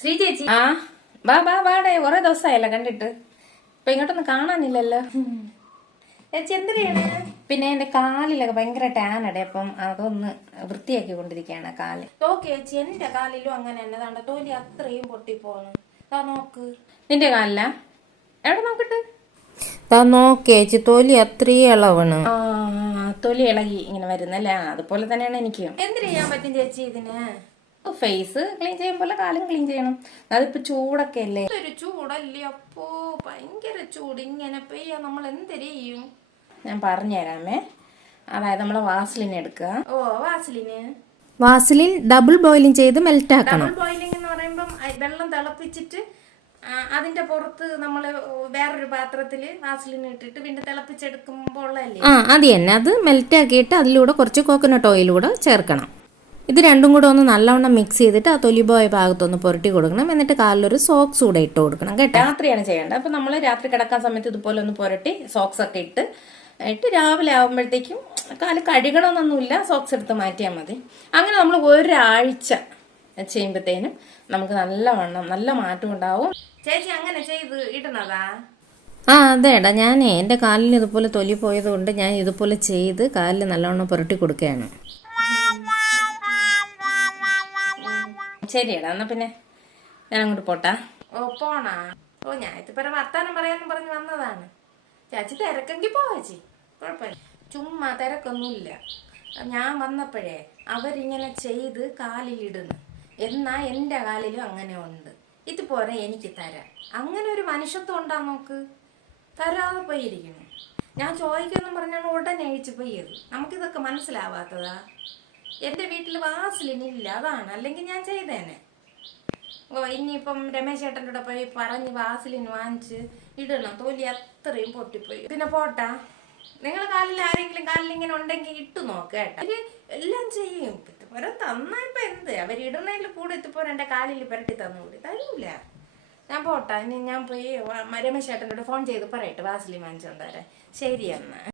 ശ്രീ ചേച്ചി വാടേ കുറെ ദിവസമായല്ലോ കണ്ടിട്ട്. ഇപ്പൊ ഇങ്ങോട്ടൊന്നും കാണാനില്ലല്ലോ. ചേച്ചി എന്തിനാണ്? പിന്നെ എന്റെ കാലിലൊക്കെ ഭയങ്കര ടാനടെ, അപ്പം അതൊന്ന് വൃത്തിയാക്കി കൊണ്ടിരിക്കുകയാണ് കാല്. ഓക്കെ ചേച്ചി, എന്റെ കാലിലും അങ്ങനെ തന്നെ താണ്ട തൊലി അത്രയും പൊട്ടിപ്പോന്നു. നോക്ക് നിന്റെ കാലില എവിടെ നോക്കട്ടെ. നോക്ക് ചേച്ചി, തൊലി അത്രയും ഇളവാണ്. തൊലി ഇളകി ഇങ്ങനെ വരുന്നല്ലേ? അതുപോലെ തന്നെയാണ് എനിക്കും. എന്ത് ചെയ്യാൻ പറ്റും ചേച്ചി ഇതിന്? ഫേസ് ക്ലീൻ ചെയ്യും പോലെ കാലും ക്ലീൻ ചെയ്യണം. അതിപ്പോ ചൂടൊക്കെ അല്ലേ? ഒരു ചൂടല്ലേ അപ്പോ, ഭയങ്കര ചൂട്. ഇങ്ങനെ പെയ്യാ നമ്മൾ എന്തൊരു ചെയ്യും? ഞാൻ പറഞ്ഞുതരാമേ. അതായത് നമ്മളെ വാസലിൻ എടുക്കുക. വാസലിൻ ഡബിൾ ബോയിലിംഗ് ചെയ്ത് മെൽറ്റ് ആക്കണം. ഡബിൾ ബോയിലിംഗ് എന്ന് പറയുമ്പം വെള്ളം തിളപ്പിച്ചിട്ട് അതിന്റെ പുറത്ത് നമ്മള് വേറൊരു പാത്രത്തില് വാസലിൻ ഇട്ടിട്ട് പിന്നെ തിളപ്പിച്ചെടുക്കുമ്പോൾ അത് തന്നെ. അത് മെൽറ്റ് ആക്കിയിട്ട് അതിലൂടെ കുറച്ച് കോക്കനട്ട് ഓയിൽ കൂടെ ചേർക്കണം. ഇത് രണ്ടും കൂടെ ഒന്ന് നല്ലവണ്ണം മിക്സ് ചെയ്തിട്ട് ആ തൊലി പോയ ഭാഗത്തൊന്ന് പുരട്ടി കൊടുക്കണം. എന്നിട്ട് കാലിലൊരു സോക്സ് കൂടെ ഇട്ട് കൊടുക്കണം കേട്ടോ. രാത്രിയാണ് ചെയ്യേണ്ടത്. അപ്പൊ നമ്മൾ രാത്രി കിടക്കാൻ സമയത്ത് ഇതുപോലെ ഒന്ന് പുരട്ടി സോക്സ് ഒക്കെ ഇട്ട് രാവിലെ ആകുമ്പോഴത്തേക്കും കാല് കഴുകണമെന്നൊന്നുമില്ല, സോക്സ് എടുത്ത് മാറ്റിയാൽ മതി. അങ്ങനെ നമ്മൾ ഒരാഴ്ച ചെയ്യുമ്പോഴത്തേനും നമുക്ക് നല്ല മാറ്റം ഉണ്ടാവും. ചേച്ചി അങ്ങനെ ചെയ്ത് ഇടുന്നതാ? അതേടാ, ഞാനേ എൻ്റെ കാലിന് ഇതുപോലെ തൊലി പോയത് കൊണ്ട് ഞാൻ ഇതുപോലെ ചെയ്ത് കാലിൽ നല്ലവണ്ണം പുരട്ടി കൊടുക്കുകയാണ്. ശരിയടാ, എന്നാ പിന്നെ ഞാൻ അങ്ങോട്ട് പോട്ടാ. പോണാ? ഞാൻ ഇതിപ്പോ വർത്താനം പറയാനും പറഞ്ഞ് വന്നതാണ്. ചേച്ചി തിരക്കെങ്കിൽ പോവാച്ചി, കുഴപ്പമില്ല. ചുമ്മാ തിരക്കൊന്നുമില്ല. ഞാൻ വന്നപ്പോഴേ അവരിങ്ങനെ ചെയ്ത് കാലിലിടുന്നു. എന്നാ എൻ്റെ കാലിലും അങ്ങനെ ഉണ്ട്. ഇതുപോലെ എനിക്ക് തരാം. അങ്ങനെ ഒരു മനുഷ്യത്വം ഉണ്ടാ നോക്ക്. തരാതെ പോയിരിക്കുന്നു. ഞാൻ ചോദിക്കുമെന്നും പറഞ്ഞാണ് ഉടനെ അഴിച്ചു പോയത്. നമുക്കിതൊക്കെ മനസ്സിലാവാത്തതാ. എൻ്റെ വീട്ടിൽ വാസലിനില്ല, അതാണ്. അല്ലെങ്കിൽ ഞാൻ ചെയ്തേനെ. ഇനിയിപ്പം രമേശ് ചേട്ടൻ്റെ കൂടെ പോയി പറഞ്ഞ് വാസലിൻ വാങ്ങിച്ച് ഇടണം. തൊലി അത്രയും പൊട്ടിപ്പോയി. പിന്നെ പോട്ടാ, നിങ്ങളെ കാലിൽ ആരെങ്കിലും കാലിൽ ഇങ്ങനെ ഉണ്ടെങ്കിൽ ഇട്ടു നോക്കേട്ടാ. അവര് എല്ലാം ചെയ്യും. ഇതുപോലെ തന്നാ ഇപ്പൊ എന്ത്? അവരിടുന്നതിൽ കൂടെ ഇതുപോലെ എൻ്റെ കാലിൽ പുരട്ടി തന്നുകൂടി തരൂല. ഞാൻ പോട്ടാ. ഇനി ഞാൻ പോയി രമേശ് ചേട്ടനോട് ഫോൺ ചെയ്ത് പറയട്ടെ വാസലിൻ വാങ്ങിച്ചോണ്ടാരെ. ശരി എന്നാ.